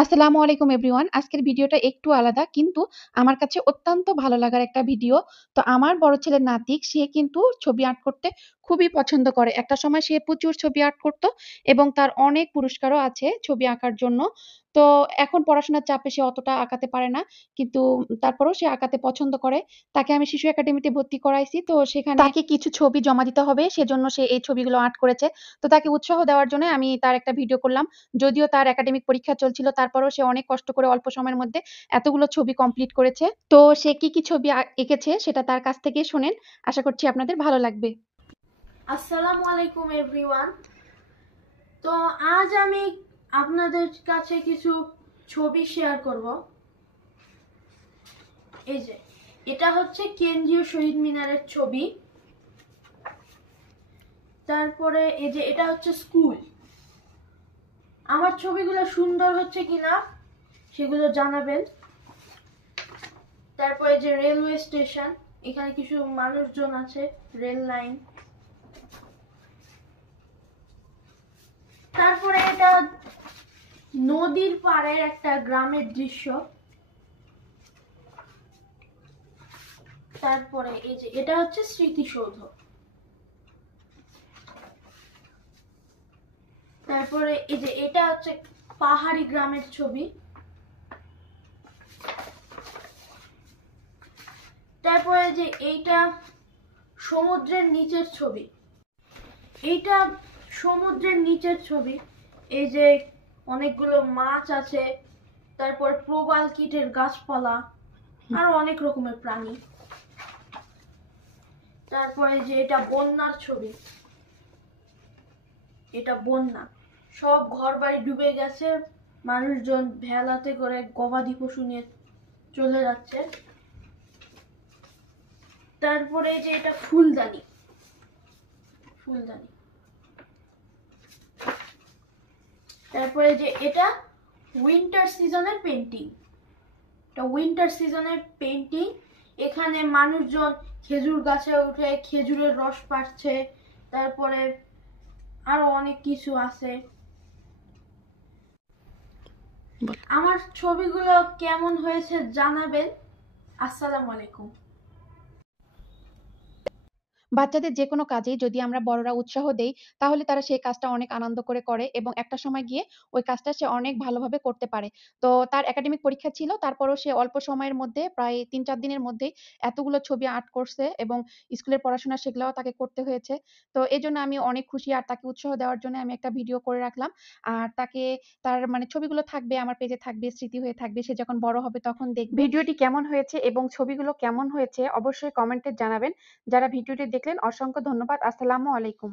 আসসালামু আলাইকুম এভরিওয়ান। আজকের ভিডিওটা একটু আলাদা কিন্তু আমার কাছে অত্যন্ত ভালো লাগার একটা ভিডিও। তো আমার বড় ছেলে নাতিক সে কিন্তু ছবি আর্ট করতে খুবই পছন্দ করে। একটা সময় সে প্রচুর ছবি আর্ট করত এবং তার অনেক পুরস্কারও আছে ছবি আঁকার জন্য। তো এখন পড়াশোনার চাপে সে অতটা আঁকাতে পারে না। কিন্তু তারপরেও সে আঁকাতে পছন্দ করে। তাকে আমি শিশু একাডেমিতে ভর্তি করাইছি। তো সেখানে তাকে কিছু ছবি জমা দিতে হবে। সেজন্য সে এই ছবিগুলো আর্ট করেছে। তো তাকে উৎসাহ দেওয়ার জন্য আমি তার একটা ভিডিও করলাম। যদিও তার একাডেমিক পরীক্ষা চলছিল তারপরেও সে অনেক কষ্ট করে অল্প সময়ের মধ্যে এতগুলো ছবি কমপ্লিট করেছে। তো সে কি ছবি এঁকেছে সেটা তার কাছ থেকেই শোনেন। আশা করছি আপনাদের ভালো লাগবে। আসসালামু আলাইকুম এভরিওয়ান। তো আজ আমি আপনাদের কাছে কিছু ছবি শেয়ার করব। এই যে এটা হচ্ছে কেন্দ্রীয় শহীদ মিনারের ছবি। তারপরে এই যে এটা হচ্ছে স্কুল। আমার ছবিগুলো সুন্দর হচ্ছে কিনা সেগুলো জানাবেন। তারপরে যে রেলওয়ে স্টেশন, এখানে কিছু মানুষজন আছে, রেল লাইন। তারপরে এটা নদীর পাড়ের একটা গ্রামের দৃশ্য। তারপরে এই যে এটা হচ্ছে স্মৃতিসৌধ। তারপরে এই যে এটা হচ্ছে পাহাড়ি গ্রামের ছবি। তারপরে যে এইটা সমুদ্রের নিচের ছবি। এইটা সমুদ্রের নিচের ছবি। এই যে অনেকগুলো মাছ আছে, তারপর প্রবাল কীটের গাছপালা, আর অনেক রকমের প্রাণী। তারপরে যে এটা বন্যার ছবি। এটা বন্যা, সব ঘরবাড়ি ডুবে গেছে, মানুষজন ভেলাতে করে গবাদি পশু নিয়ে চলে যাচ্ছে। তারপরে যে এটা ফুলদানি। তারপরে যে এটা উইন্টার সিজনের পেন্টিং। এটা উইন্টার সিজনের পেন্টিং। এখানে মানুষজন খেজুর গাছে উঠে খেজুরের রস পাচ্ছে, তারপরে আরো অনেক কিছু আছে। আমার ছবিগুলো কেমন হয়েছে জানাবেন। আসসালামু আলাইকুম। বাচ্চাদের যেকোনো কাজেই যদি আমরা বড়রা উৎসাহ দেই তাহলে তারা সেই কাজটা অনেক আনন্দ করে করে এবং একটা সময় গিয়ে ওই কাজটা সে অনেক ভালোভাবে করতে পারে। তো তার একাডেমিক পরীক্ষা ছিল তারপরও সে অল্প সময়ের মধ্যে প্রায় ৩-৪ দিনের মধ্যেই এতগুলো ছবি আর্ট করছে এবং স্কুলের পড়াশোনা সেগুলাও তাকে করতে হয়েছে। তো এজন্য আমি অনেক খুশি আর তাকে উৎসাহ দেওয়ার জন্য আমি একটা ভিডিও করে রাখলাম। আর তাকে তার মানে ছবিগুলো থাকবে আমার পেজে থাকবে, স্মৃতি হয়ে থাকবে। সে যখন বড় হবে তখন দেখবে। ভিডিওটি কেমন হয়েছে এবং ছবিগুলো কেমন হয়েছে অবশ্যই কমেন্টে জানাবেন। যারা ভিডিওটি দেখলেন অসংখ্য ধন্যবাদ। আসসালামু আলাইকুম।